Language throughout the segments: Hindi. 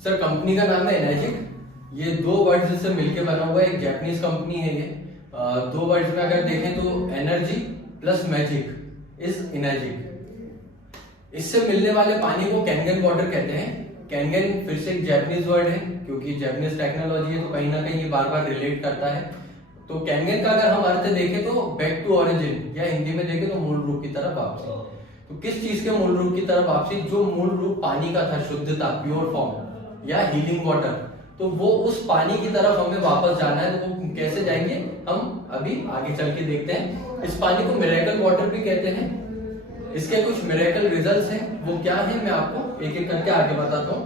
सर कंपनी का नाम है एनर्जिक। ये दो वर्ड्स से मिलके बना हुआ है, एक जापानीज कंपनी है ये। दो वर्ड्स में अगर देखें तो energy plus magic is energic. इससे मिलने वाले पानी को कैनगन वाटर कहते हैं। कैनगन फिर से एक जापानीज वर्ड है, क्योंकि जापानीज टेक्नोलॉजी है तो कहीं ना कहीं ये बार बार रिलेट करता है। तो कैनगन का अगर हम अर्थ देखें तो बैक टू ओरिजिन, या हिंदी में देखें तो मूल रूप की तरफ वापसी। तो किस चीज के मूल रूप की तरफ वापसी? जो मूल रूप पानी का था, शुद्धता, प्योर फॉर्म या हीलिंग वाटर, तो वो उस पानी की तरफ हमें वापस जाना है। तो वो कैसे जाएंगे हम अभी आगे चल के देखते हैं। इस पानी को मिरेकल वाटर भी कहते हैं। इसके कुछ मिरेकल रिजल्ट्स हैं, वो क्या है मैं आपको एक एक करके आगे बताता हूं।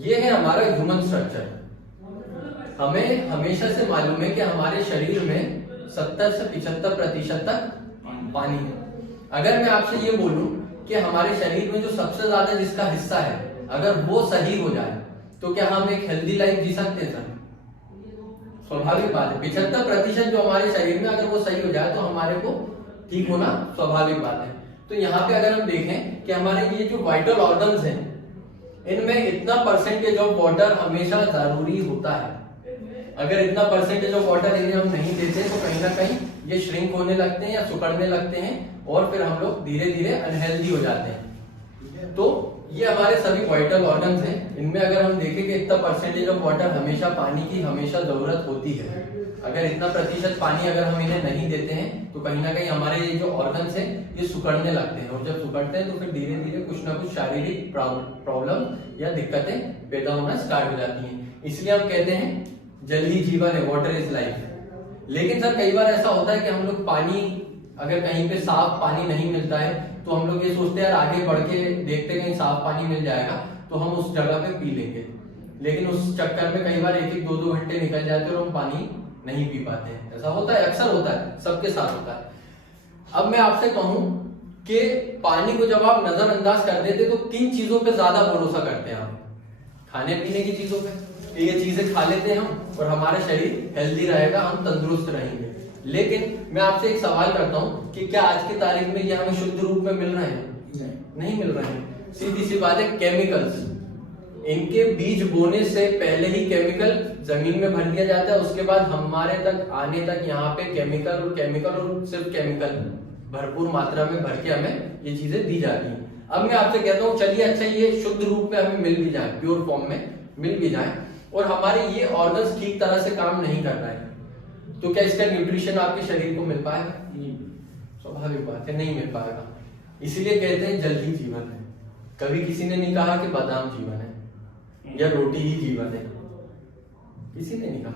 ये है हमारा ह्यूमन स्ट्रक्चर। हमें हमेशा से मालूम है कि हमारे शरीर में 70 से 75% तक पानी है। अगर मैं आपसे ये बोलूं कि हमारे शरीर में जो सबसे ज्यादा जिसका हिस्सा है, अगर वो सही हो जाए तो क्या हम एक हेल्दी लाइफ जी सकते हैं? स्वाभाविक बात है। 75% जो हमारे शरीर में अगर वो सही हो जाए तो हमारे को ठीक होना स्वाभाविक बात है। तो यहाँ पे अगर हम देखें कि हमारे ये जो वाइटल ऑर्गन्स हैं, इनमें इतना परसेंटेज ऑफ वाटर हमेशा जरूरी होता है। अगर इतना परसेंटेज ऑफ वाटर इन्हें हम नहीं देते तो कहीं ना कहीं ये श्रिंक होने लगते हैं या सुकड़ने लगते हैं, और फिर हम लोग धीरे धीरे अनहेल्दी हो जाते हैं। तो ये हमारे सभी वाइटल ऑर्गन्स हैं। इनमें अगर हम देखें कि इतना परसेंटेज ऑफ वाटर हमेशा पानी की हमेशा जरूरत होती है। अगर इतना प्रतिशत पानी अगर हम इन्हें नहीं देते हैं तो कहीं ना कहीं हमारे ये जो ऑर्गन्स हैं ये सुकड़ने लगते हैं, और जब सुकड़ते हैं तो फिर धीरे धीरे कुछ ना कुछ शारीरिक प्रॉब्लम या दिक्कतें पैदा होना स्टार्ट हो जाती हैं। इसलिए हम कहते हैं जल ही जीवन है, वाटर इज लाइफ। लेकिन सर कई बार ऐसा होता है कि हम लोग पानी, अगर कहीं पे साफ पानी नहीं मिलता है तो हम लोग ये सोचते हैं यार आगे बढ़ के देखते कहीं साफ पानी मिल जाएगा तो हम उस जगह पे पी लेंगे। लेकिन उस चक्कर में कई बार 1-1, 2-2 घंटे निकल जाते हैं और हम पानी नहीं पी पाते हैं। ऐसा होता है, अक्सर होता है, सबके साथ होता है। अब मैं आपसे कहूं कि पानी को जब आप नजरअंदाज कर देते तो किन चीजों पे ज्यादा भरोसा करते हैं आप? खाने पीने की चीजों पे, ये चीजें खा लेते हैं हम और हमारा शरीर हेल्दी रहेगा, हम तंदुरुस्त रहेंगे। लेकिन मैं आपसे एक सवाल करता हूं कि क्या आज की तारीख में ये हमें शुद्ध रूप में मिल रहे हैं? नहीं मिल रहे हैं। सीधी सी बात है, केमिकल्स, इनके बीज बोने से पहले ही केमिकल जमीन में भर दिया जाता है। उसके बाद हमारे तक आने तक यहाँ पे केमिकल और सिर्फ केमिकल भरपूर मात्रा में भर के हमें ये चीजें दी जाती हैं। अब मैं आपसे कहता हूँ चलिए अच्छा ये शुद्ध रूप में हमें मिल भी जाए, प्योर फॉर्म में मिल भी जाए, और हमारे ये ऑर्गन्स ठीक तरह से काम नहीं कर रहा है, तो क्या इसका न्यूट्रिशन आपके शरीर को मिल पाएगा? स्वाभाविक बात है, नहीं मिल पाएगा। इसीलिए कहते हैं जल ही जीवन है। कभी किसी ने नहीं कहा कि बादाम जीवन है या रोटी ही जीवन है, किसी ने नहीं कहा।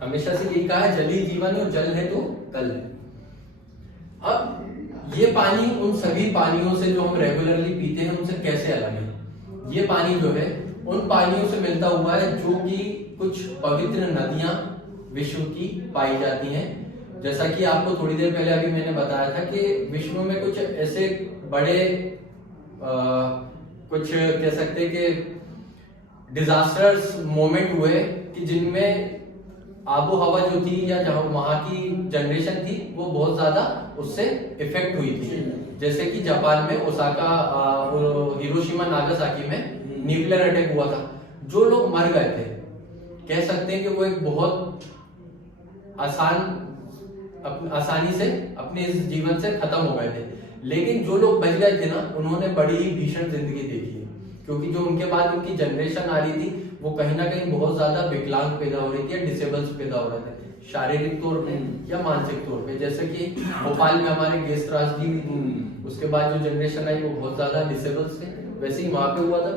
हमेशा से यही कहा है जल ही जीवन है, और जल है तो कल है। अब ये पानी उन सभी पानियों से जो हम रेगुलरली पीते हैं उनसे कैसे अलग है? ये पानी जो है उन पानियों से मिलता हुआ है जो कि कुछ पवित्र नदियां विश्व की पाई जाती हैं। जैसा कि आपको थोड़ी देर पहले अभी मैंने बताया था कि विश्व में कुछ ऐसे बड़े कुछ कह सकते कि डिजास्टर्स मोमेंट हुए कि जिनमें आबो हवा जो थी या जहां वहां की जनरेशन थी वो बहुत ज्यादा उससे इफेक्ट हुई थी। जैसे कि जापान में ओसाका, हिरोशिमा नागासाकी में न्यूक्लियर अटैक हुआ था। जो लोग मर गए थे, कह सकते हैं कि वो एक बहुत आसानी से अपने इस जीवन से खत्म हो गए थे। लेकिन जो लोग बच गए थे ना, उन्होंने बड़ी ही भीषण जिंदगी देखी है, क्योंकि जो उनके बाद उनकी जनरेशन आ रही थी वो कहीं ना कहीं बहुत ज्यादा विकलांग पैदा हो रही थी या डिसेबल्स पैदा हो रहे थे, शारीरिक तौर पे या मानसिक तौर पे। जैसे कि भोपाल में हमारे गैस त्रासदी हुई थी, उसके बाद जो जनरेशन आई वो बहुत ज्यादा डिसेबल्स थे, वैसे ही वहां पे हुआ था।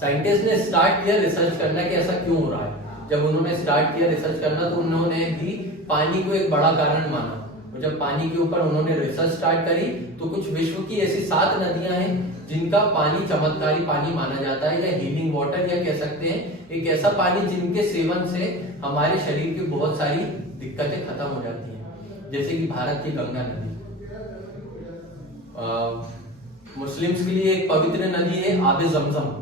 साइंटिस्ट ने स्टार्ट किया रिसर्च करना कि ऐसा क्यों हो रहा है। जब उन्होंने स्टार्ट किया रिसर्च करना तो उन्होंने भी पानी को एक बड़ा कारण माना, और जब पानी के ऊपर उन्होंने रिसर्च स्टार्ट करी तो कुछ विश्व की ऐसी 7 नदियां हैं जिनका पानी चमत्कारी पानी माना जाता है, या हीलिंग वाटर, या कह सकते हैं एक ऐसा पानी जिनके सेवन से हमारे शरीर की बहुत सारी दिक्कतें खत्म हो जाती हैं। जैसे कि भारत की गंगा नदी, मुस्लिम्स के लिए एक पवित्र नदी है आबे जमजम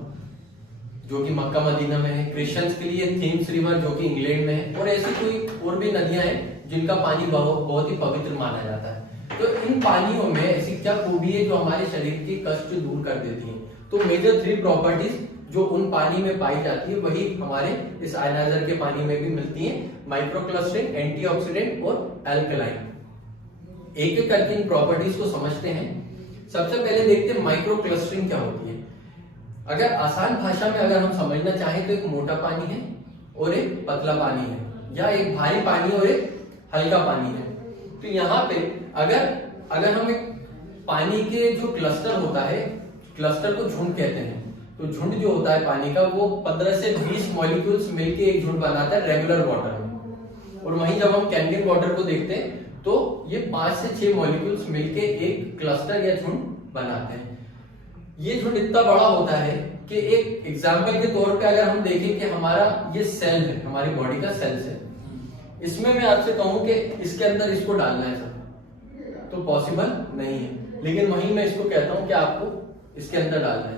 जो कि मक्का मदीना में है। क्रिश्चियंस के लिए थेम्स रिवर जो कि इंग्लैंड में है, और ऐसी कोई और भी नदियां हैं जिनका पानी बहुत ही पवित्र माना जाता है। तो इन पानियों में ऐसी क्या खूबी है जो हमारे शरीर के कष्ट दूर कर देती है? तो मेजर 3 प्रॉपर्टीज जो उन पानी में पाई जाती है वही हमारे इस आयनाइजर के पानी में भी मिलती है, माइक्रो क्लस्टरिंग, एंटीऑक्सीडेंट और अल्कलाइन। एक एक करके इन प्रॉपर्टीज को समझते हैं। सबसे पहले देखते हैं माइक्रो क्लस्टरिंग क्या होती है। अगर आसान भाषा में अगर हम समझना चाहें तो एक मोटा पानी है और एक पतला पानी है, या एक भारी पानी और एक हल्का पानी है। तो यहाँ पे अगर हम एक पानी के जो क्लस्टर होता है, क्लस्टर को झुंड कहते हैं, तो झुंड जो होता है पानी का वो 15 से 20 मॉलिक्यूल्स मिलके एक झुंड बनाता है रेगुलर वाटर में। और वहीं जब हम कैंडिड वाटर को देखते हैं तो ये 5 से 6 मॉलिक्यूल्स मिलके एक क्लस्टर या झुंड बनाते हैं। ये झुंड इतना बड़ा होता है कि एक एग्जाम्पल के तौर पे अगर हम देखें कि हमारा ये सेल है, हमारी बॉडी का सेल्स है, इसमें मैं आपसे कहूं कि इसके अंदर इसको डालना है सब, तो पॉसिबल नहीं है। लेकिन वहीं मैं इसको कहता हूं कि आपको इसके अंदर डालना है,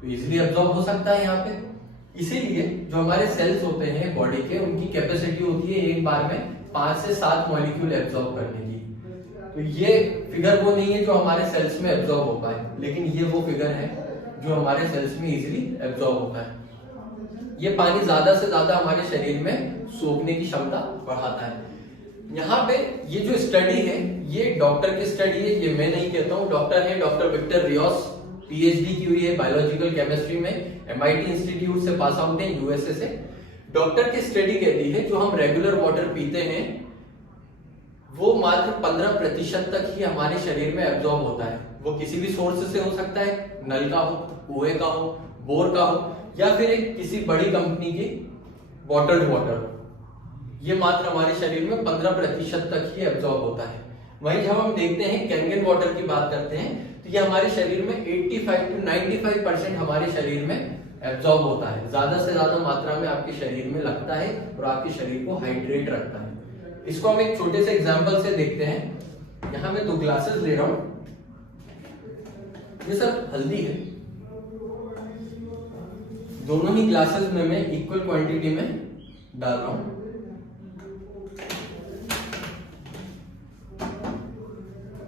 तो इजीली अब्सॉर्ब हो सकता है यहाँ पे। इसीलिए जो हमारे सेल्स होते हैं बॉडी के, उनकी कैपेसिटी होती है एक बार में 5 से 7 मॉलिक्यूल एब्सॉर्ब करने की। तो ये फिगर वो नहीं है जो हमारे सेल्स में एब्सॉर्ब हो पाए, लेकिन ये वो फिगर है जो हमारे सेल्स में इजीली एब्सॉर्ब होता है। ये पानी ज्यादा से ज्यादा हमारे शरीर में सोखने की क्षमता बढ़ाता है। यहाँ पे ये जो स्टडी है ये डॉक्टर की स्टडी है, ये मैं नहीं कहता हूँ। डॉक्टर है डॉक्टर विक्टर रियोस, पीएचडी की हुई है बायोलॉजिकल केमिस्ट्री में, एमआईटी इंस्टीट्यूट से पास आउट है, यूएसए से। डॉक्टर की स्टडी कहती है जो हम रेगुलर वाटर पीते हैं वो मात्र 15% तक ही हमारे शरीर में एब्जॉर्ब होता है। वो किसी भी सोर्स से हो सकता है, नल का हो, कुएं का हो, बोर का हो, या फिर एक किसी बड़ी कंपनी की वाटर हो। ये मात्र हमारे शरीर में 15% तक ही एब्जॉर्ब होता है। वहीं जब हम देखते हैं कैंगन वाटर की बात करते हैं तो ये हमारे शरीर में 85 to 95% हमारे शरीर में एब्जॉर्ब होता है। ज्यादा से ज्यादा मात्रा में आपके शरीर में लगता है और आपके शरीर को हाइड्रेट रखता है। इसको हम एक छोटे से एग्जांपल से देखते हैं। यहां मैं 2 ग्लासेस ले रहा हूं, ये सब हल्दी है। दोनों ही ग्लासेस में मैं इक्वल क्वांटिटी में डाल रहा हूं।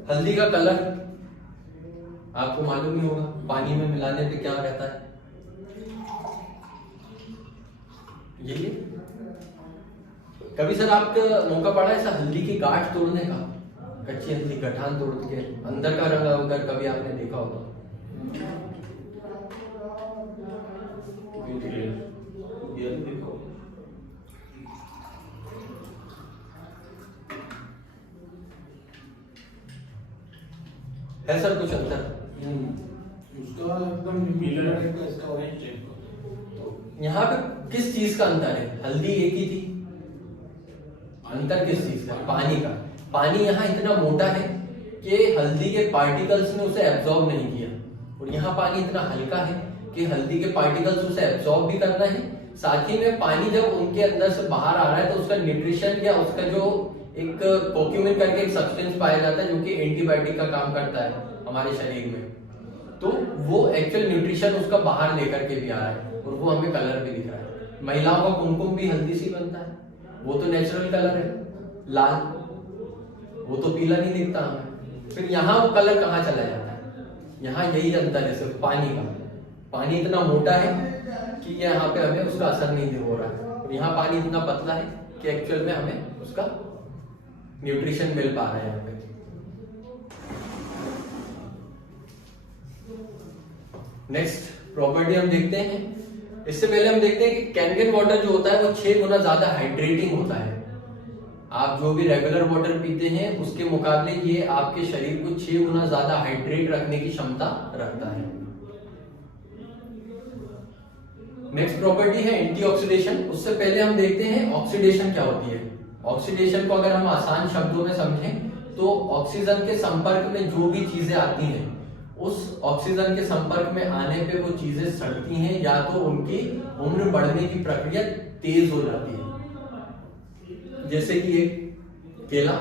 हल्दी का कलर आपको मालूम ही होगा, पानी में मिलाने पे क्या रहता है, ये कभी सर आपका मौका पड़ा ऐसा हल्दी की गांठ तोड़ने का, कच्ची हल्दी गठान तोड़ के अंदर का रंग अगर कभी आपने देखा हो तो? है सर कुछ अंतर? उसका एकदम नीला टाइप का, इसका ऑरेंज टाइप का। तो यहाँ पे किस चीज का अंतर है? हल्दी एक ही थी, अंतर किस चीज का? पानी का। पानी यहाँ इतना मोटा है कि हल्दी के पार्टिकल्स ने उसे एब्जॉर्ब नहीं किया, और यहाँ पानी इतना हल्का है कि हल्दी के पार्टिकल्स उसे एब्जॉर्ब भी करना है, साथ ही में पानी जब उनके अंदर से बाहर आ रहा है तो उसका न्यूट्रिशन या उसका जो एक कोक्यूमिन करके एक सब्सटेंस पाया जाता है जो कि एंटीबायोटिक का काम करता है हमारे शरीर में, तो वो एक्चुअल न्यूट्रिशन उसका बाहर लेकर के भी आ रहा है और वो हमें कलर भी दिख रहा है। महिलाओं का कुमकुम भी हल्दी से बनता है, वो तो नेचुरल कलर है लाल, वो तो पीला नहीं दिखता हमें। फिर यहाँ वो कलर कहाँ चला जाता है? यहाँ यही अंतर है सिर्फ पानी का। पानी इतना मोटा है कि यहाँ पे हमें उसका असर नहीं हो रहा है, और यहाँ पानी इतना पतला है कि एक्चुअल में हमें उसका न्यूट्रिशन मिल पा रहा है यहाँ पे। नेक्स्ट प्रॉपर्टी हम देखते हैं। इससे पहले हम देखते हैं कि कैनगन वाटर जो होता है वो 6 गुना ज्यादा हाइड्रेटिंग होता है। आप जो भी रेगुलर वाटर पीते हैं उसके मुकाबले ये आपके शरीर को 6 गुना ज्यादा हाइड्रेट रखने की क्षमता रखता है। नेक्स्ट प्रॉपर्टी है एंटीऑक्सीडेशन। उससे पहले हम देखते हैं ऑक्सीडेशन क्या होती है। ऑक्सीडेशन को अगर हम आसान शब्दों में समझें तो ऑक्सीजन के संपर्क में जो भी चीजें आती हैं उस ऑक्सीजन के संपर्क में आने पे वो चीजें सड़ती हैं या तो उनकी उम्र बढ़ने की प्रक्रिया तेज हो जाती है। जैसे कि एक केला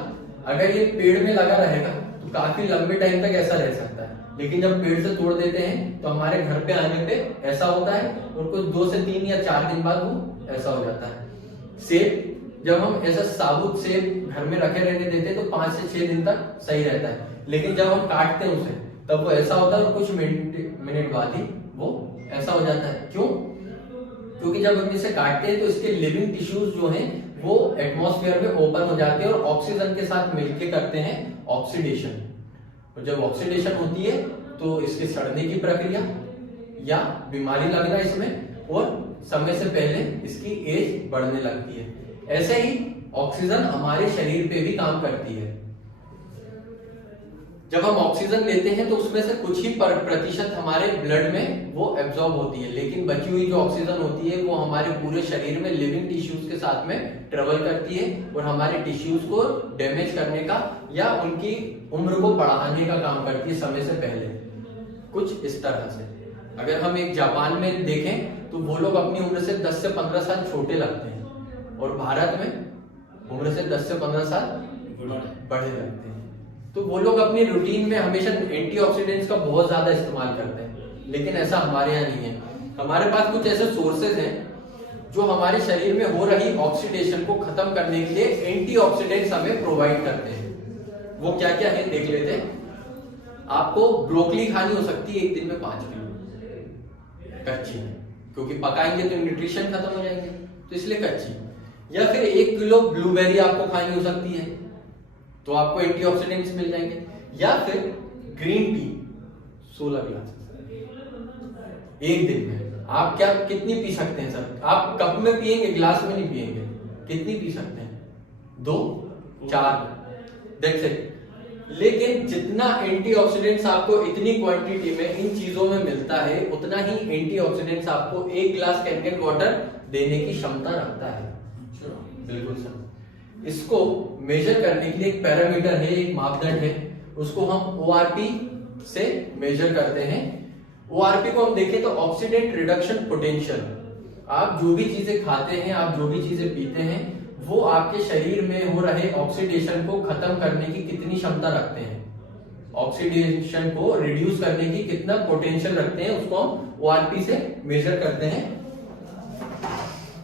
अगर ये पेड़ में लगा रहेगा तो काफी लंबे टाइम तक ऐसा रह सकता है, लेकिन जब पेड़ से तोड़ देते हैं तो हमारे घर पे आने पे ऐसा होता है और कुछ 2 से 3 या 4 दिन बाद वो ऐसा हो जाता है। सेब जब हम ऐसा साबुत सेब घर में रखे रहने देते हैं तो 5 से 6 दिन तक सही रहता है, लेकिन जब हम काटते हैं उसे तब वो ऐसा होता है और कुछ मिनट बाद ही वो ऐसा हो जाता है। क्यों? क्योंकि जब हम इसे काटते हैं तो इसके लिविंग टिश्यूज जो हैं वो एटमॉस्फेयर में ओपन हो जाते हैं और ऑक्सीजन के साथ मिलके करते हैं ऑक्सीडेशन। और जब ऑक्सीडेशन होती है तो इसके सड़ने की प्रक्रिया या बीमारी लगना इसमें, और समय से पहले इसकी एज बढ़ने लगती है। ऐसे ही ऑक्सीजन हमारे शरीर पे भी काम करती है। जब हम ऑक्सीजन लेते हैं तो उसमें से कुछ ही प्रतिशत हमारे ब्लड में वो एब्जॉर्ब होती है, लेकिन बची हुई जो ऑक्सीजन होती है वो हमारे पूरे शरीर में लिविंग टिश्यूज के साथ में ट्रेवल करती है और हमारे टिश्यूज को डैमेज करने का या उनकी उम्र को बढ़ाने का काम करती है समय से पहले। कुछ इस तरह से अगर हम एक जापान में देखें तो वो लोग अपनी उम्र से 10 से 15 साल छोटे लगते हैं और भारत में उम्र से 10 से 15 साल बड़े लगते हैं। तो वो लोग अपनी रूटीन में हमेशा एंटीऑक्सीडेंट्स का बहुत ज्यादा इस्तेमाल करते हैं, लेकिन ऐसा हमारे यहाँ नहीं है। हमारे पास कुछ ऐसे सोर्सेज हैं जो हमारे शरीर में हो रही ऑक्सीडेशन को खत्म करने के लिए एंटीऑक्सीडेंट्स हमें प्रोवाइड करते हैं। वो क्या क्या है देख लेते हैं। आपको ब्रोकली खानी हो सकती है एक दिन में 5 किलो कच्ची, क्योंकि पकाएंगे तो न्यूट्रिशन खत्म हो जाएंगे, तो इसलिए कच्ची। या फिर 1 किलो ब्लूबेरी आपको खानी हो सकती है तो आपको एंटीऑक्सीडेंट्स मिल जाएंगे। या फिर ग्रीन टी 16 गिलास एक दिन में। आप क्या कितनी पी सकते हैं सर? आप कप में पिएंगे, गिलास में नहीं पिएंगे। कितनी पी सकते हैं? 2 4 दैट्स इट। लेकिन जितना एंटीऑक्सीडेंट्स आपको इतनी क्वांटिटी में इन चीजों में मिलता है, उतना ही एंटीऑक्सीडेंट्स आपको 1 गिलास कैन वाटर देने की क्षमता रखता है। बिल्कुल सर। इसको मेजर करने के लिए एक पैरामीटर है, एक मापदंड है, उसको हम ORP से मेजर करते हैं। ORP को हम देखें तो ऑक्सीडेंट रिडक्शन पोटेंशियल। आप जो भी चीजें खाते हैं, आप जो भी चीजें पीते हैं, वो आपके शरीर में हो रहे ऑक्सीडेशन को खत्म करने की कितनी क्षमता रखते हैं, ऑक्सीडेशन को रिड्यूस करने की कितना पोटेंशियल रखते हैं, उसको हम ORP से मेजर करते हैं।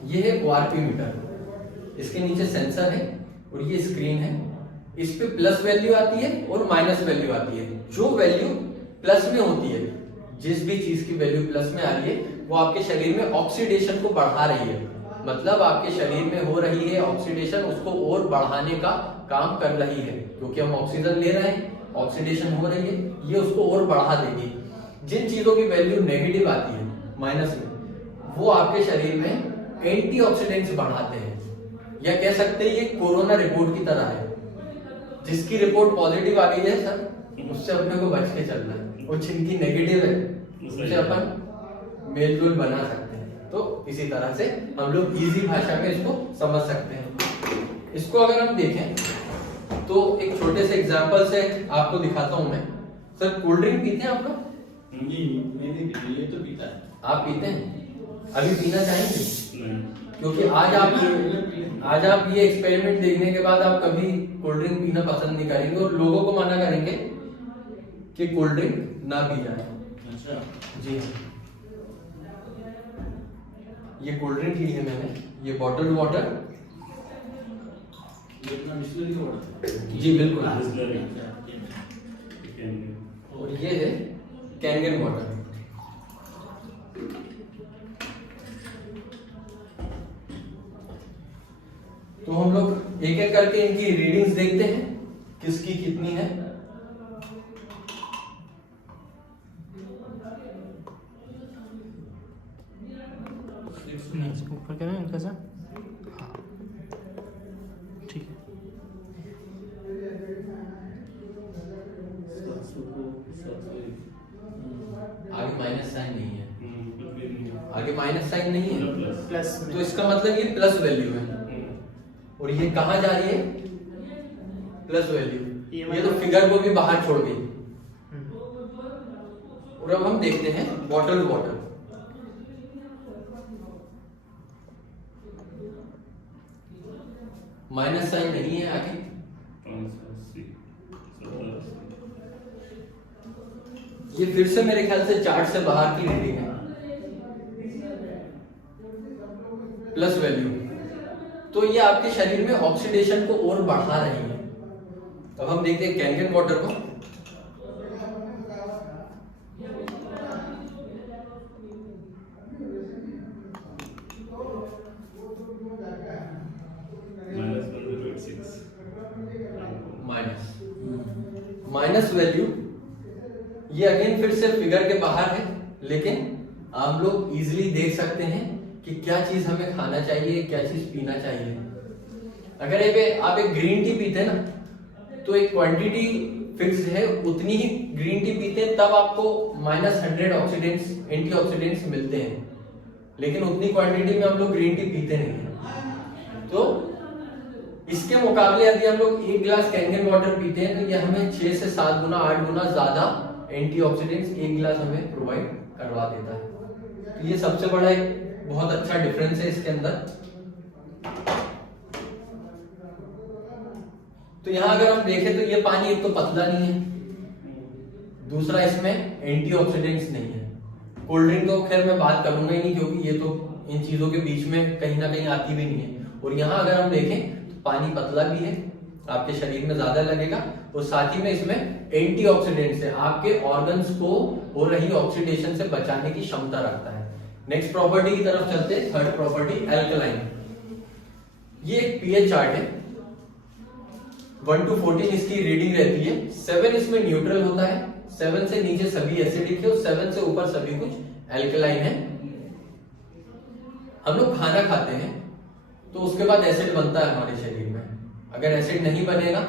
ये है ORP मीटर। इसके नीचे सेंसर है और ये स्क्रीन है। इस पे प्लस वैल्यू आती है और माइनस वैल्यू आती है। जो वैल्यू प्लस में होती है, जिस भी चीज की वैल्यू प्लस में आ रही है, वो आपके शरीर में ऑक्सीडेशन को बढ़ा रही है। मतलब आपके शरीर में हो रही है ऑक्सीडेशन, उसको और बढ़ाने का काम कर रही है, क्योंकि हम ऑक्सीजन ले रहे हैं, ऑक्सीडेशन हो रही है, ये उसको और बढ़ा देगी। जिन चीजों की वैल्यू नेगेटिव आती है, माइनस में, वो आपके शरीर में एंटीऑक्सीडेंट्स बढ़ाते हैं। या कह सकते हैं ये कोरोना रिपोर्ट की तरह है। जिसकी रिपोर्ट पॉजिटिव आ गई है सर, उससे अपने को बच के चलना है, और जिनकी नेगेटिव है उससे अपन मेलजोल बना सकते हैं। तो इसी तरह से हम लोग इजी भाषा में इसको समझ सकते हैं। इसको अगर हम देखें तो एक छोटे से एग्जांपल से आपको दिखाता हूं मैं। सर कोल्ड ड्रिंक पीते हैं आप लोग? जी मैंने पीती, ये तो पीता है। आप पीते हैं? अभी पीना चाहेंगे? क्योंकि आज आप ये एक्सपेरिमेंट देखने के बाद आप कभी कोल्ड ड्रिंक पीना पसंद नहीं करेंगे और लोगों को मना करेंगे कि कोल्ड ड्रिंक ना पी जाए। अच्छा जी, ये कोल्ड ड्रिंक ली है मैंने, ये बॉटल वाटर। ये अपना बिस्लरी का वाटर? जी बिल्कुल। अच्छा। और ये है कैंगन वाटर। तो हम लोग एक एक करके इनकी रीडिंग्स देखते हैं, किसकी कितनी है। ऊपर करें इनका सा। हाँ ठीक है। आगे माइनस साइन नहीं है, आगे माइनस साइन नहीं है, प्लस तो इसका मतलब ये प्लस वैल्यू है। और ये कहाँ जा रही है? Plus value. ये तो फिगर को भी बाहर छोड़ गई। और अब हम देखते हैं बॉटल वाटर। माइनस साइन नहीं है आगे। ये फिर से मेरे ख्याल से चार्ट से बाहर की रीडिंग है। प्लस वैल्यू तो ये आपके शरीर में ऑक्सीडेशन को और बढ़ा रही है। अब हम देखते हैं कैंगन वाटर को। माइनस वैल्यू, ये अगेन फिर से फिगर के बाहर है, लेकिन आप लोग इजीली देख सकते हैं कि क्या चीज हमें खाना चाहिए, क्या चीज पीना चाहिए। अगर आप एक ग्रीन टी पीते हैं ना, तो एक क्वांटिटी फिक्स है, उतनी ही ग्रीन टी पीते हैं तब आपको -100 ऑक्सीडेंट्स, एंटीऑक्सीडेंट्स मिलते हैं, लेकिन उतनी क्वांटिटी में हम लोग ग्रीन टी पीते नहीं हैं। तो इसके मुकाबले यदि हम लोग 1 गिलास कैंगन वाटर पीते हैं तो ये हमें 6 से 7 गुना 8 गुना ज्यादा एंटीऑक्सीडेंट्स 1 गिलास हमें प्रोवाइड करवा देता है। तो ये सबसे बड़ा एक बहुत अच्छा डिफरेंस है इसके अंदर। तो यहां अगर हम देखें तो ये पानी एक तो पतला नहीं है, दूसरा इसमें एंटीऑक्सीडेंट्स नहीं है। कोल्ड ड्रिंक तो खैर मैं बात करूंगा ही नहीं, क्योंकि ये तो इन चीजों के बीच में कहीं ना कहीं आती भी नहीं है। और यहाँ अगर हम देखें तो पानी पतला भी है, आपके शरीर में ज्यादा लगेगा, और साथ ही में इसमें एंटीऑक्सीडेंट्स है, आपके ऑर्गन्स को हो रही ऑक्सीडेशन से बचाने की क्षमता रखता है। नेक्स्ट प्रॉपर्टी की तरफ चलते हैं, थर्ड प्रॉपर्टी एल्कलाइन। ये एक पीएच चार्ट है, 1 to 14 इसकी रीडिंग रहती है। 7 इसमें न्यूट्रल होता है, 7 से नीचे सभी एसिडिक है और 7 से ऊपर सभी कुछ एल्कलाइन है। हम लोग खाना खाते हैं तो उसके बाद एसिड बनता है हमारे शरीर में। अगर एसिड नहीं बनेगा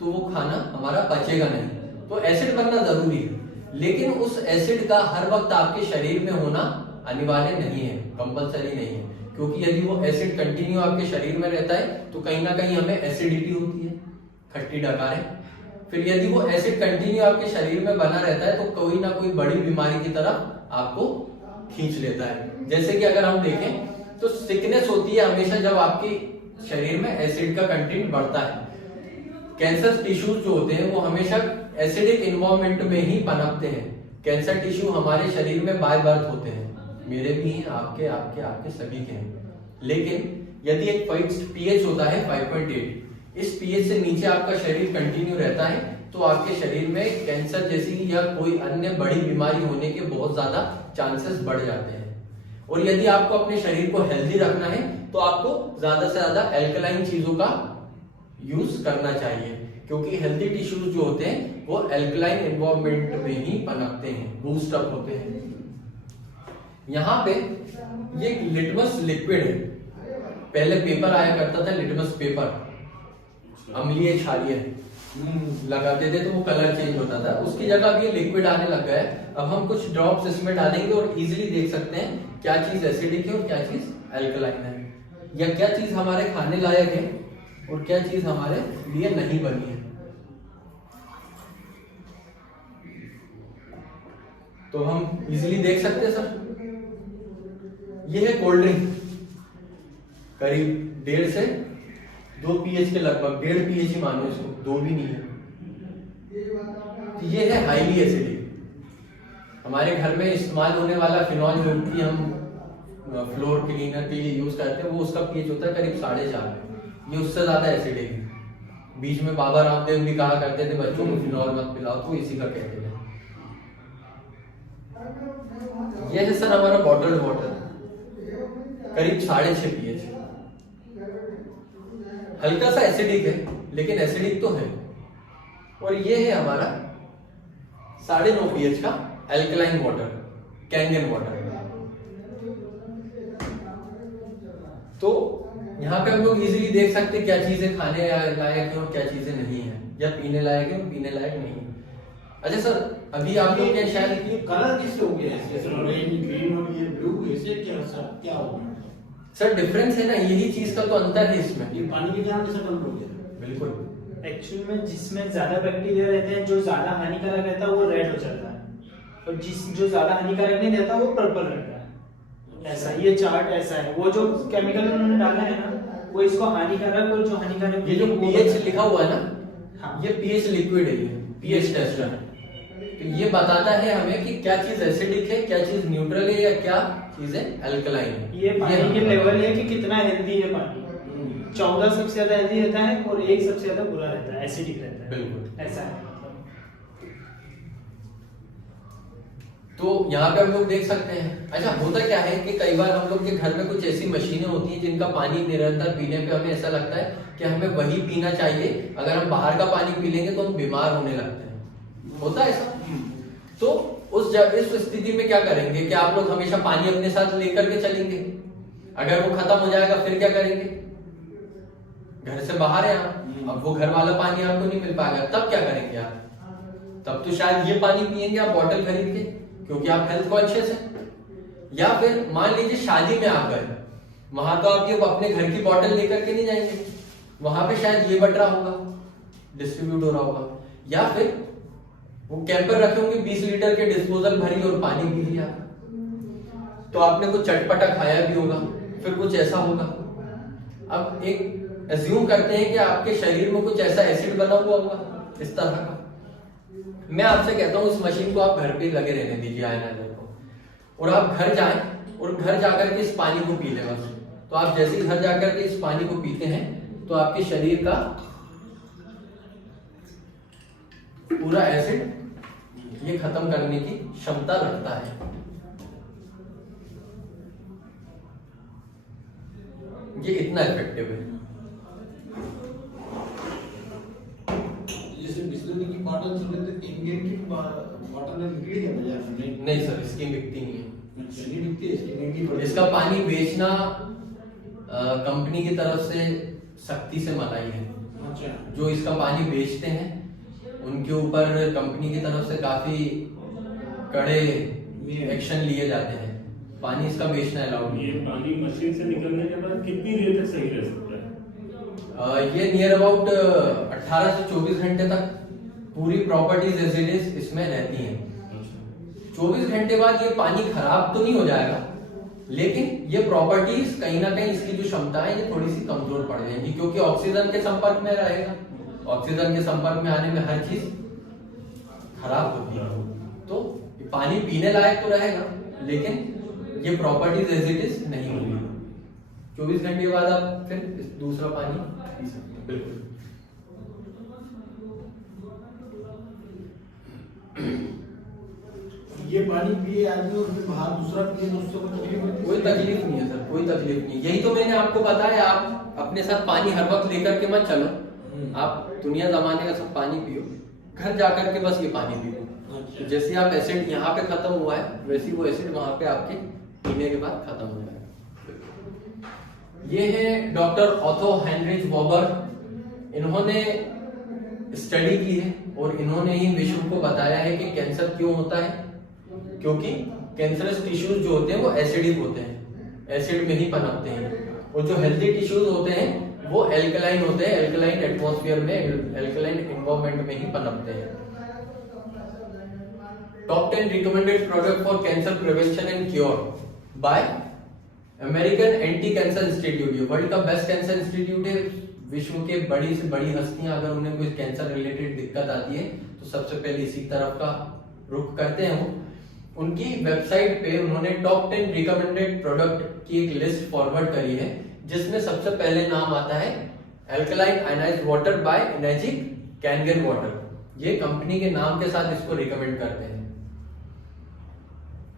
तो वो खाना हमारा पचेगा नहीं। तो एसिड बनना जरूरी है, लेकिन उस एसिड का हर वक्त आपके शरीर में होना अनिवार्य नहीं है, कंपलसरी नहीं है। क्योंकि यदि वो एसिड कंटिन्यू आपके शरीर में रहता है तो कहीं ना कहीं हमें एसिडिटी होती है, खट्टी डकारें। फिर यदि वो एसिड कंटिन्यू आपके शरीर में बना रहता है तो कोई ना कोई बड़ी बीमारी की तरफ आपको खींच लेता है। जैसे कि अगर हम देखें तो सिकनेस होती है हमेशा जब आपके शरीर में एसिड का कंटेंट बढ़ता है। कैंसर टिश्यूज जो होते हैं वो हमेशा एसिडिक इन्वायरमेंट में ही पनपते हैं। कैंसर टिश्यू हमारे शरीर में बाय बर्थ होते हैं, मेरे भी हैं, आपके आपके आपके सभी के हैं। लेकिन यदि एक फिक्स्ड पीएच होता है 5.8, इस पीएच से नीचे आपका शरीर कंटिन्यू रहता है तो आपके शरीर में कैंसर जैसी या कोई अन्य बड़ी बीमारी होने के बहुत ज्यादा चांसेस बढ़ जाते हैं। और यदि आपको अपने शरीर को हेल्दी रखना है तो आपको ज्यादा से ज्यादा एल्कलाइन चीजों का यूज करना चाहिए, क्योंकि हेल्दी टिश्यूज जो होते हैं वो एल्कलाइन एनवायरनमेंट में ही पनपते हैं, बूस्ट अप होते हैं। यहाँ पे ये लिटमस लिक्विड है, पहले पेपर आया करता था लिटमस पेपर, अम्लीय क्षारीय लगाते थे तो वो कलर चेंज होता था, उसकी जगह अब ये लिक्विड आने लग गया है। अब हम कुछ ड्रॉप्स इसमें डालेंगे और इजीली देख सकते हैं क्या चीज एसिडिक है और क्या चीज एल्कलाइन है, या क्या चीज हमारे खाने लायक है और क्या चीज हमारे लिए नहीं बनी है। तो हम इजीली देख सकते हैं सर। ये है कोल्ड ड्रिंक, करीब 1.5 से 2 पीएच के लगभग, 1.5 पीएच ही मानो इसको, 2 भी नहीं है। ये है हाईली एसिडिक। हमारे घर में इस्तेमाल होने वाला फिनॉल जो कि हम फ्लोर क्लीनर के लिए यूज करते हैं वो उसका पीएच होता है करीब 4.5। ये उससे ज्यादा एसिडिक है। बीच में बाबा रामदेव भी कहा करते थे बच्चों को फिनॉल मत पिलाओ, तो इसी का कहते थे। ये है सर हमारा बॉटल्ड वाटर, करीब 6.5 पीएच, हल्का सा एसिडिक है लेकिन एसिडिक तो है। और ये है हमारा 9.5 पीएच का एल्कलाइन वाटर, कैंगन वाटर। तो यहाँ पे हम लोग इजीली देख सकते हैं क्या चीजें खाने लायक है और क्या चीजें नहीं है, या पीने लायक है और पीने लायक नहीं है। अच्छा सर, अभी आप लोग क्या शायद ये कलर किससे हो गया है? जैसे रेड, ग्रीन और ये ब्लू, ऐसे क्या हो गया सर? डिफरेंस है ना, यही चीज का तो अंतर है इसमें। ये पानी के कारण कैसे कलर हो गया? बिल्कुल, एक्चुअल में जिसमें ज्यादा बैक्टीरिया रहते हैं, जो ज्यादा हानिकारक रहता है वो रेड हो जाता है, और जो ज्यादा हानिकारक नहीं रहता वो पर्पल रहता है। ऐसा ये चार्ट ऐसा है, वो जो केमिकल उन्होंने डाला है ना वो इसको हानिकारक, और जो हानिकारक ये जो पीएच लिखा हुआ है ना, हाँ, ये पीएच लिक्विड है, ये पीएच टेस्टर। तो ये बताता है हमें कि क्या चीज एसिडिक है, क्या चीज न्यूट्रल है, या क्या चीज है एल्कलाइन है। ये पानी के लेवल है कि कितना हेल्दी है पानी। 14 सबसे ज्यादा हेल्दी रहता है और 1 सबसे ज्यादा बुरा रहता है, एसिडिक रहता है। बिल्कुल ऐसा है। तो यहाँ पे हम लोग देख सकते हैं। अच्छा होता क्या है कि कई बार हम लोग के घर में कुछ ऐसी मशीनें होती हैं जिनका पानी निरंतर पीने पे हमें ऐसा लगता है कि हमें वही पीना चाहिए, अगर हम बाहर का पानी पी लेंगे तो हम बीमार होने लगते हैं। होता है ऐसा? तो इस स्थिति में क्या करेंगे कि आप लोग हमेशा पानी अपने साथ लेकर के चलेंगे? अगर वो खत्म हो जाएगा फिर क्या करेंगे? घर से बाहर है आप, अब वो घर वाला पानी आपको नहीं मिल पाएगा, तब क्या करेंगे आप? तब तो शायद ये पानी पिएंगे आप बॉटल खरीद के, क्योंकि आप हेल्थ कॉन्शियस हैं। या फिर मान लीजिए शादी में आप गए, वहां तो आप ये अपने घर की बॉटल लेकर के नहीं जाएंगे, वहां पे शायद ये बट रहा होगा, डिस्ट्रीब्यूट हो रहा होगा। या फिर वो कैंपर रखे होंगे 20 लीटर के डिस्पोजल भरी और पानी पी लिया, तो आपने कुछ चटपटा खाया भी होगा, फिर कुछ ऐसा होगा। अब एक एज्यूम करते हैं कि आपके शरीर में कुछ ऐसा एसिड बना हुआ होगा इस तरह का। मैं आपसे कहता हूं इस मशीन को आप घर पे लगे रहने दीजिए आयनाइजर को, और आप घर जाएं और घर जाकर के इस पानी को पी लें बस। तो आप जैसे ही घर जाकर के इस पानी को पीते हैं तो आपके शरीर का पूरा एसिड ये खत्म करने की क्षमता रखता है। ये इतना इफेक्टिव है। जैसे बिस्लरी की बॉटल सुने तो इंडियन की बॉटल में बिकती है बाजार में? नहीं सर, इसकी बिकती नहीं है। नहीं बिकती है, इसकी महंगी पड़ती है। इसका पानी बेचना कंपनी की तरफ से सख्ती से मनाही है। अच्छा। जो इसका पानी बेचते हैं उनके ऊपर कंपनी की तरफ से काफी कड़े एक्शन लिए जाते हैं। पानी इसका बेचना अलाउड नहीं ये है। पानी मशीन से निकलने के बाद कितनी देर तक सही रह सकता है? ये नियर अबाउट 18 से 24 घंटे तक पूरी प्रॉपर्टीज एज इट इज इसमें रहती हैं। 24 घंटे बाद ये पानी खराब तो नहीं हो जाएगा, लेकिन ये प्रॉपर्टीज कहीं ना कहीं इसकी जो क्षमता है ये थोड़ी सी कमजोर पड़ जाएगी, क्योंकि ऑक्सीजन के संपर्क में रहेगा। ऑक्सीजन के संपर्क में आने में हर चीज खराब होती है। तो ये पानी पीने लायक तो रहेगा, लेकिन ये प्रॉपर्टीज एज इट इज नहीं होगी। 24 घंटे के बाद आप फिर दूसरा पानी पी सकते हैं। बिल्कुल। ये पानी पिए आदमी और फिर बाहर दूसरा पिए तो उससे कोई तकलीफ नहीं? कोई तकलीफ नहीं है सर, कोई तकलीफ नहीं। यही तो मैंने आपको बताया, आप अपने साथ पानी हर वक्त लेकर के मत चलो। आप दुनिया जमाने का सब पानी पियो, घर जाकर के बस ये पानी पियो। अच्छा। जैसे आप एसिड यहाँ पे खत्म हुआ है, वैसे वो एसिड वहां पे आपके पीने के बाद खत्म हो जाएगा। ये है डॉक्टर ऑथो हेनरिच वॉबर। इन्होंने स्टडी की है और इन्होंने ही विश्व को बताया है कि कैंसर क्यों होता है, क्योंकि कैंसरस टिश्यूज जो होते हैं वो एसिडिक होते हैं, एसिड में ही पनपते हैं। और जो हेल्दी टिश्यूज होते हैं वो एल्कलाइन होते हैं, एल्कलाइन एटमॉस्फेयर में, एल्कलाइन एनवायरनमेंट में ही पनपते हैं। Top 10 recommended product for cancer prevention and cure by American anti cancer institute. ये वर्ल्ड का बेस्ट कैंसर इंस्टीट्यूट है। विश्व के बड़ी से बड़ी हस्तियां अगर उन्हें कोई कैंसर रिलेटेड दिक्कत आती है तो सबसे पहले इसी तरफ का रुख करते हैं वो। उनकी वेबसाइट पे उन्होंने टॉप 10 रिकमेंडेड प्रोडक्ट की एक लिस्ट फॉरवर्ड करी है, जिसमें सबसे पहले नाम आता है alkaline ionized water by Enagic Kangen water. ये कंपनी के नाम के साथ इसको रिकमेंड करते हैं।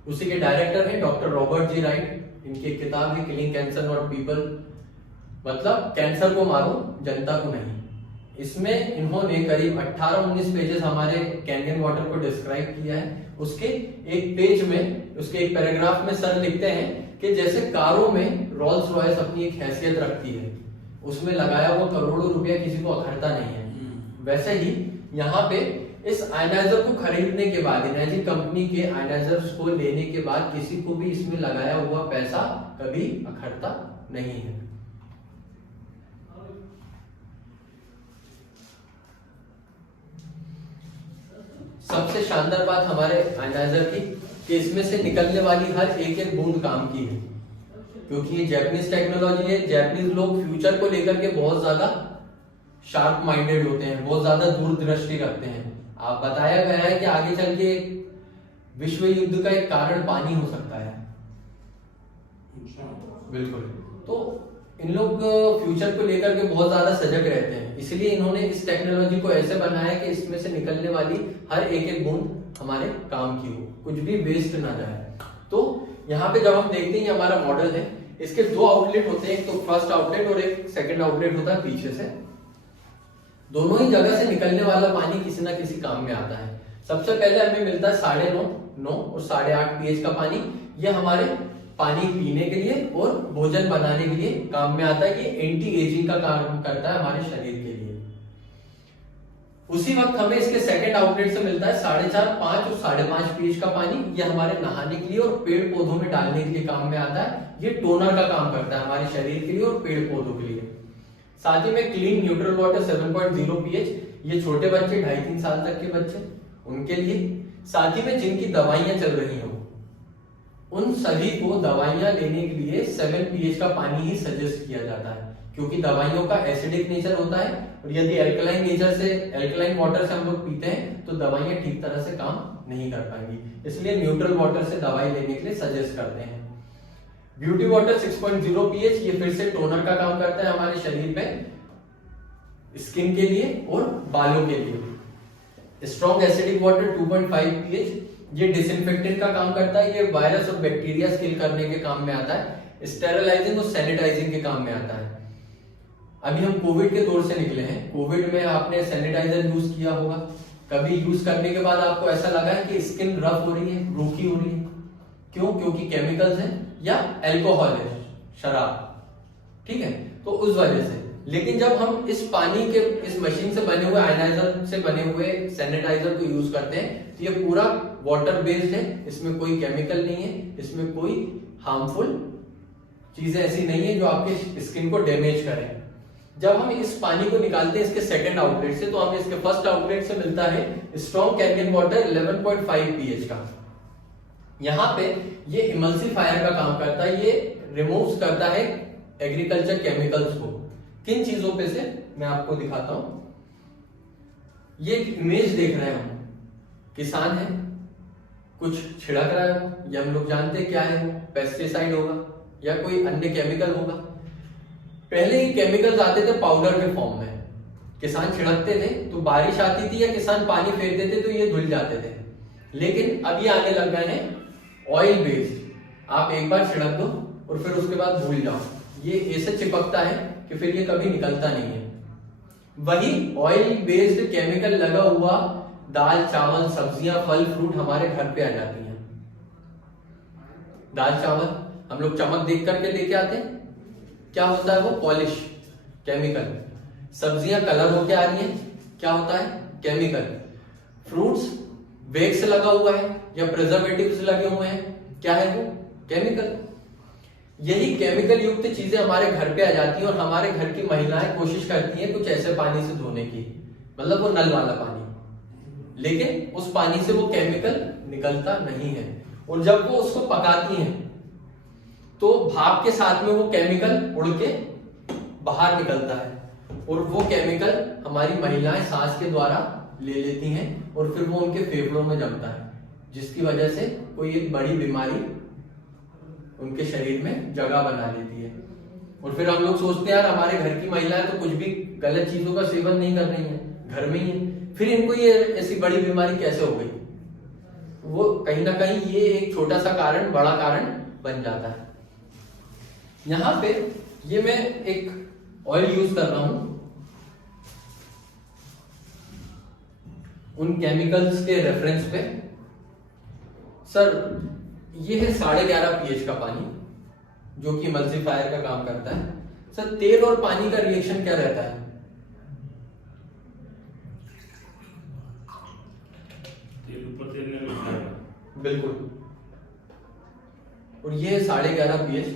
उसी के डायरेक्टर हैं डॉक्टर रॉबर्ट जी राइट। इनकी एक किताब है किलिंग कैंसर नॉट पीपल, मतलब कैंसर को मारो जनता को नहीं। इसमें इन्होंने करीब 18-19 पेजेस हमारे कैनगन वाटर को डिस्क्राइब किया है। उसके एक पेज में, उसके एक पैराग्राफ में सर लिखते हैं कि जैसे कारों में रोल्स रॉयस अपनी एक हैसियत रखती है, उसमें लगाया हुआ करोड़ों रुपया किसी को अखरता नहीं है, वैसे ही यहाँ पे इस आयनाइजर को खरीदने के बाद, एनर्जी कंपनी के आयनाइजर्स को लेने के बाद किसी को भी इसमें लगाया हुआ पैसा कभी अखरता नहीं है। सबसे शानदार बात हमारे आयनाइजर की कि इसमें से निकलने वाली हर एक एक बूंद काम की है, क्योंकि ये जैपनीज टेक्नोलॉजी है। जैपनीज लोग फ्यूचर को लेकर के बहुत ज्यादा शार्प माइंडेड होते हैं, बहुत ज्यादा दूरदृष्टि रखते हैं। आप बताया गया है कि आगे चल के विश्व युद्ध का एक कारण पानी हो सकता है। बिल्कुल। तो इन लोग फ्यूचर को लेकर के बहुत ज्यादा सजग रहते हैं, इसलिए इन्होंने इस टेक्नोलॉजी को ऐसे बनाया कि इसमें से निकलने वाली हर एक एक बूंद हमारे काम की हो, कुछ भी वेस्ट ना जाए। तो यहाँ पे जब हम देखते हैं ये हमारा मॉडल है, इसके दो आउटलेट होते हैं, एक तो फर्स्ट आउटलेट और एक सेकंड आउटलेट होता है पीछे से। दोनों ही जगह से निकलने वाला पानी किसी ना किसी काम में आता है। सबसे पहले हमें मिलता है 9.5, 9 और 8.5 pH का पानी। ये हमारे पानी पीने के लिए और भोजन बनाने के लिए काम में आता है। ये एंटी एजिंग का काम करता है हमारे शरीर के लिए। उसी वक्त हमें इसके सेकंड आउटलेट से मिलता है 4.5, 5 और 5.5 pH का पानी। ये हमारे नहाने के लिए और पेड़ पौधों में डालने के लिए काम में आता है। ये टोनर का काम करता है हमारे शरीर के लिए और पेड़ पौधों के लिए। साथ ही में क्लीन न्यूट्रल वाटर 7.0 pH, ये छोटे बच्चे 2.5-3 साल तक के बच्चे उनके लिए। साथ ही में जिनकी दवाइयां चल रही हो उन सभी को दवाइयां लेने के लिए 7 pH का पानी ही सजेस्ट किया जाता है, क्योंकि दवाइयों का एसिडिक नेचर होता है और यदि एल्कलाइन नेचर से, एल्कलाइन वाटर से हम लोग पीते हैं तो दवाइयां ठीक तरह से काम नहीं कर पाएंगी। इसलिए न्यूट्रल वाटर से दवाई लेने के लिए सजेस्ट करते हैं। ब्यूटी वाटर 6.0 pH, ये फिर से टोनर का काम करता है हमारे शरीर पे, स्किन के लिए और बालों के लिए। स्ट्रॉन्ग एसिडिक वाटर 2.5 pH, ये डिसइंफेक्टेंट का काम करता है। ये वायरस और बैक्टीरिया किल करने के काम में आता है। स्टेरिलाइजिंग और सैनिटाइजिंग के काम में आता है। अभी हम कोविड के दौर से निकले हैं। कोविड में आपने सैनिटाइजर यूज किया होगा, कभी यूज करने के बाद आपको ऐसा लगा है कि स्किन रफ हो रही है, रूखी हो रही है। क्यों? क्योंकि केमिकल्स हैं या अल्कोहल है, शराब, ठीक है, तो उस वजह से। लेकिन जब हम इस पानी के, इस मशीन से बने हुए, आयनाइजर से बने हुए सैनिटाइजर को यूज करते हैं तो ये पूरा वाटर बेस्ड है, इसमें कोई केमिकल नहीं है, इसमें कोई हार्मफुल चीजें ऐसी नहीं है जो आपके स्किन को डैमेज करें। जब हम इस पानी को निकालते हैं इसके सेकंड आउटलेट से, तो हमें इसके फर्स्ट आउटलेट से मिलता है स्ट्रॉन्ग कैनियन वाटर 11.5 pH का। यहाँ पे ये इमल्सिफायर का काम करता है, ये रिमूव करता है एग्रीकल्चर केमिकल्स को। किन चीजों पे से मैं आपको दिखाता हूं। ये एक इमेज देख रहे हैं हम, किसान है, कुछ छिड़क रहा है, या हम लोग जानते हैं क्या है, वो पेस्टिसाइड होगा या कोई अन्य केमिकल होगा। पहले ये केमिकल्स आते थे पाउडर के फॉर्म में, किसान छिड़कते थे तो बारिश आती थी या किसान पानी फेरते थे तो ये धुल जाते थे। लेकिन अब ये आने लग गए हैं ऑयल बेस्ड। आप एक बार छिड़क दो और फिर उसके बाद भूल जाओ, ये ऐसे चिपकता है कि फिर ये कभी निकलता नहीं है। वही ऑयल बेस्ड केमिकल लगा हुआ दाल, चावल, सब्जियां, फल, फ्रूट हमारे घर पे आ जाती हैं। दाल चावल हम लोग चमक देख करके लेके आते हैं, क्या होता है वो? Polish, chemical. सब्जियां कलर होके आ रही हैं, क्या होता है? केमिकल। फ्रूट्स वैक्स लगा हुआ है या प्रिजर्वेटिव्स लगे हुए हैं, क्या है वो? केमिकल। यही केमिकल युक्त चीजें हमारे घर पे आ जाती हैं और हमारे घर की महिलाएं कोशिश करती हैं कुछ ऐसे पानी से धोने की, मतलब वो नल वाला पानी, लेकिन उस पानी से वो केमिकल निकलता नहीं है। और जब वो उसको पकाती हैं तो भाप के साथ में वो केमिकल उड़ के बाहर निकलता है और वो केमिकल हमारी महिलाएं सांस के द्वारा ले लेती हैं और फिर वो उनके फेफड़ों में जमता है, जिसकी वजह से कोई एक बड़ी बीमारी उनके शरीर में जगह बना लेती है। और फिर हम लोग सोचते हैं यार हमारे घर की महिलाएं तो कुछ भी गलत चीजों का सेवन नहीं कर रही हैं, घर में ही है, फिर इनको ये ऐसी बड़ी बीमारी कैसे हो गई? वो कहीं ना कहीं ये एक छोटा सा कारण बड़ा कारण बन जाता है। यहां पे ये मैं एक ऑयल यूज कर रहा हूं उन केमिकल्स के रेफरेंस पे। सर ये है 11.5 pH का पानी जो कि इमल्सिफायर का काम करता है। सर तेल और पानी का रिएक्शन क्या रहता है? तेल ऊपर तेल में मिलता है। बिल्कुल। और ये 11.5 pH,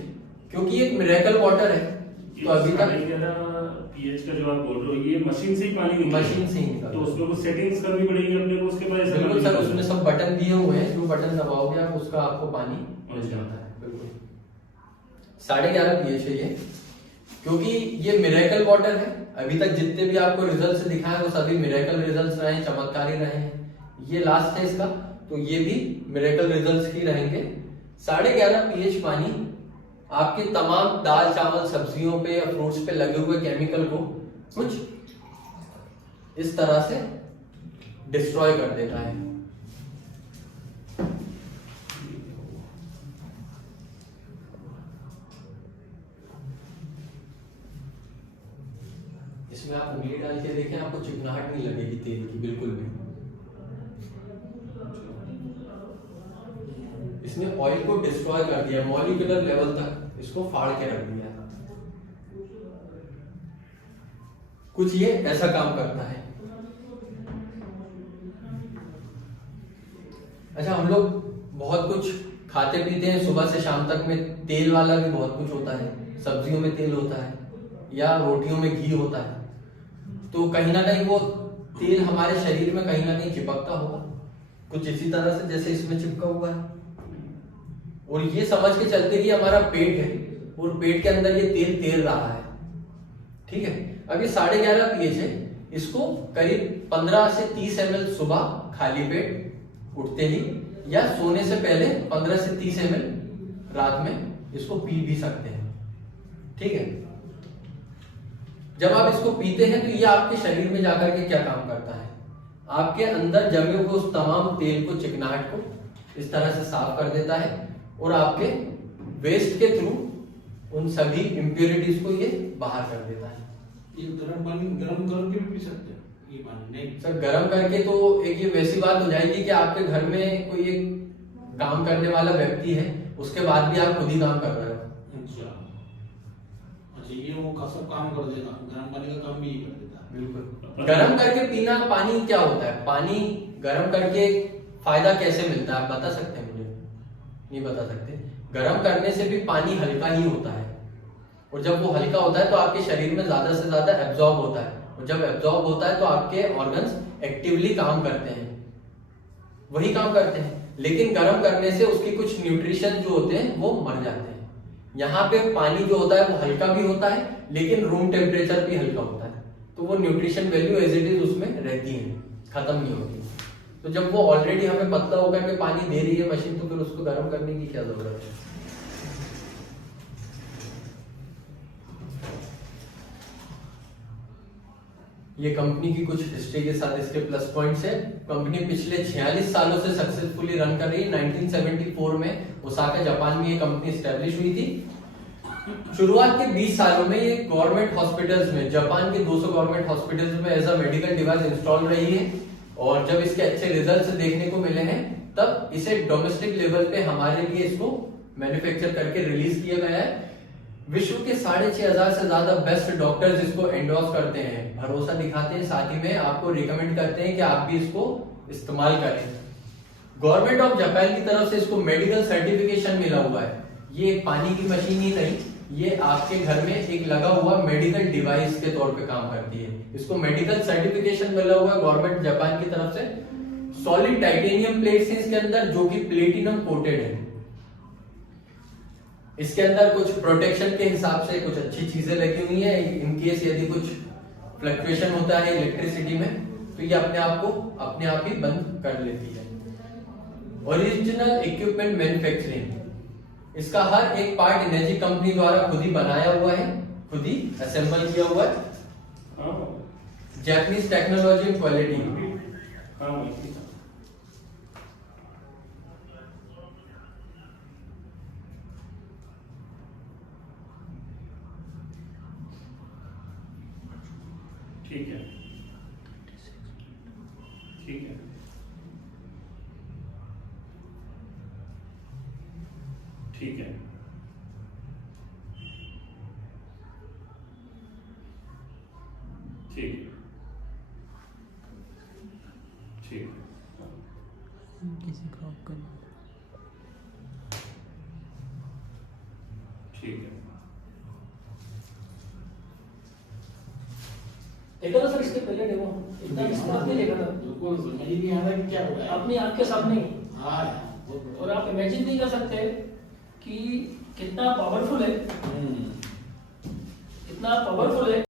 क्योंकि एक मिरेकल वाटर है। तो अभी तक 11.5 pH का जो आप बोल रहे हो ये मशीन से ही पानी निकलता है? मशीन से ही निकलता है। तो उसमें कुछ सेटिंग्स करनी पड़ेगी अपने को उसके बाद? बिल्कुल सर, उसमें सब बटन दिए हुए हैं, जो बटन दबाओगे आप उसका आपको पानी मिल जाता है। बिल्कुल 11.5 pH है ये, क्योंकि ये मिरेकल वाटर है। अभी तक जितने भी आपको रिजल्ट्स दिखाए वो सभी मिरेकल रिजल्ट्स रहे, चमत्कारी रहे हैं। ये लास्ट है इसका, तो ये भी मिरेकल रिजल्ट्स ही रहेंगे। 11.5 pH पानी आपके तमाम दाल चावल सब्जियों पे या फ्रूट्स पे लगे हुए केमिकल को कुछ इस तरह से डिस्ट्रॉय कर देता है। इसमें आप उंगली डाल के देखें, आपको चिकनाहट नहीं लगेगी तेल की, बिल्कुल भी। इसने ऑयल को डिस्ट्रॉय कर दिया, मॉलिक्यूलर लेवल तक इसको फाड़ के रख दिया। कुछ ये ऐसा काम करता है। अच्छा, हम लोग बहुत कुछ खाते पीते हैं सुबह से शाम तक में, तेल वाला भी बहुत कुछ होता है। सब्जियों में तेल होता है या रोटियों में घी होता है, तो कहीं ना कहीं वो तेल हमारे शरीर में कहीं ना कहीं चिपकता होगा, कुछ इसी तरह से जैसे इसमें चिपका हुआ है। और ये समझ के चलते कि हमारा पेट है और पेट के अंदर ये तेल तैर रहा है, ठीक है। अब ये 11.5 pH है, इसको करीब 15 से 30 ml सुबह खाली पेट उठते ही या सोने से पहले 15 से 30 ml रात में इसको पी भी सकते हैं, ठीक है। जब आप इसको पीते हैं तो ये आपके शरीर में जाकर के क्या काम करता है, आपके अंदर जमे हुए उस तमाम तेल को, चिकनाहट को इस तरह से साफ कर देता है और आपके वेस्ट के थ्रू उन सभी इंप्योरिटीज को ये बाहर कर देता है। ये गर्म पानी गर्म करके भी पी सकते हैं ये पानी? नहीं सर, गर्म करके तो एक ये वैसी बात हो जाएगी कि आपके घर में कोई एक काम करने वाला व्यक्ति है, उसके बाद भी आप खुद ही काम कर रहे हो। अच्छा, ये वो का सब काम कर देगा, गर्म पानी का काम भी ये कर देता है। बिल्कुल। गर्म करके पीना पानी क्या होता है, पानी गर्म करके फायदा कैसे मिलता है आप बता सकते हैं मुझे? नहीं बता सकते। गर्म करने से भी पानी हल्का ही होता है, और जब वो हल्का होता है तो आपके शरीर में ज्यादा से ज्यादा एब्जॉर्ब होता है, और जब एब्जॉर्ब होता है तो आपके ऑर्गन्स एक्टिवली काम करते हैं, वही काम करते हैं। लेकिन गर्म करने से उसके कुछ न्यूट्रिशन जो होते हैं वो मर जाते हैं। यहाँ पे पानी जो होता है वो हल्का भी होता है, लेकिन रूम टेम्परेचर भी हल्का होता है, तो वो nutrition value as it is उसमें रहती है, खत्म नहीं होती। तो जब वो ऑलरेडी हमें पतला होकर के पानी दे रही है मशीन, तो फिर उसको गर्म करने की क्या जरूरत है? ये कंपनी की कुछ हिस्ट्री के साथ इसके प्लस पॉइंट्स है। कंपनी पिछले 46 सालों से सक्सेसफुली रन कर रही है। 1974 में ओसाका जापान में ये कंपनी स्टैब्लिश हुई थी। शुरुआत के 20 सालों में ये गवर्नमेंट हॉस्पिटल्स में, जापान के 200 गवर्नमेंट हॉस्पिटल्स में as a medical device install रही है, और जब इसके अच्छे रिजल्ट्स देखने को मिले हैं तब इसे डोमेस्टिक लेवल पे हमारे लिए इसको मैन्युफैक्चर करके रिलीज किया गया है। विश्व के 6,500 से ज्यादा बेस्ट डॉक्टर्स इसको एंडोर्स करते हैं, भरोसा दिखाते हैं, साथ ही में आपको रिकमेंड करते हैं कि आप भी इसको इस्तेमाल करें। गवर्नमेंट ऑफ जापान की तरफ से इसको मेडिकल सर्टिफिकेशन मिला हुआ है। ये पानी की मशीन ही नहीं, ये आपके घर में एक लगा हुआ मेडिकल डिवाइस के तौर पे काम करती है। इसको मेडिकल सर्टिफिकेशन मिला हुआ है गवर्नमेंट जापान की तरफ से। सॉलिड टाइटेनियम प्लेट्स हैं इसके अंदर, जो कि प्लेटिनम कोटेड है। इसके अंदर कुछ प्रोटेक्शन के हिसाब से कुछ अच्छी चीजें लगी हुई है, इन केस यदि कुछ फ्लक्चुएशन होता है इलेक्ट्रिसिटी में तो ये अपने आप ही बंद कर लेती है। ओरिजिनल इक्विपमेंट मैन्युफैक्चरिंग, इसका हर एक पार्ट एनर्जी कंपनी द्वारा खुद ही बनाया हुआ है, खुद ही असेंबल किया हुआ है। Japanese technology and quality. ठीक है, ठीक है, ठीक है, ठीक है, ठीक है। किसी को ऑफ करना। ठीक है, देखा था सर इसके पहले डेमो, इतना विस्तार नहीं देखा था। बिल्कुल समझ ही नहीं आ रहा कि क्या हो रहा है। अपनी आंख के सामने ही। हाँ, और आप इमेजिन नहीं कर सकते कि कितना पावरफुल है, इतना पावरफुल है